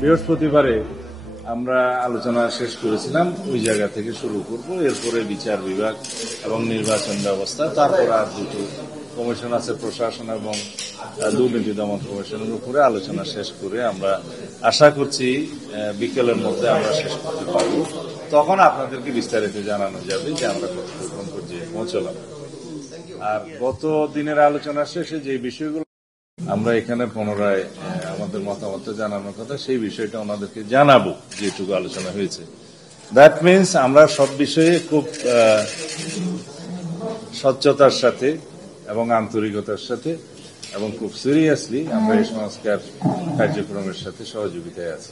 বৃহস্পতিবারে আমরা আলোচনা শেষ করেছিলাম, ওই জায়গা থেকে শুরু করব। এরপরে বিচার বিভাগ এবং নির্বাচন ব্যবস্থা, তারপর আর দুটো কমিশন আছে, প্রশাসন এবং দুর্নীতি দমন কমিশনের উপরে আলোচনা শেষ করে আমরা আশা করছি বিকেলের মধ্যে আমরা শেষ করতে পারব। তখন আপনাদেরকে বিস্তারিত জানানো যাবে যে আমরা কোন পর্যায়ে পৌঁছলাম। আর গত দিনের আলোচনা শেষে যে বিষয়গুলো আমরা এখানে পুনরায় আমাদের মতামত জানানোর কথা, সেই বিষয়টা ওনাদেরকে জানাবো যেটুকু আলোচনা হয়েছে। দ্যাট মিনস আমরা সব বিষয়ে খুব স্বচ্ছতার সাথে এবং আন্তরিকতার সাথে এবং খুব সিরিয়াসলি আমরা এই সংস্কার কার্যক্রমের সাথে সহযোগিতায় আছি।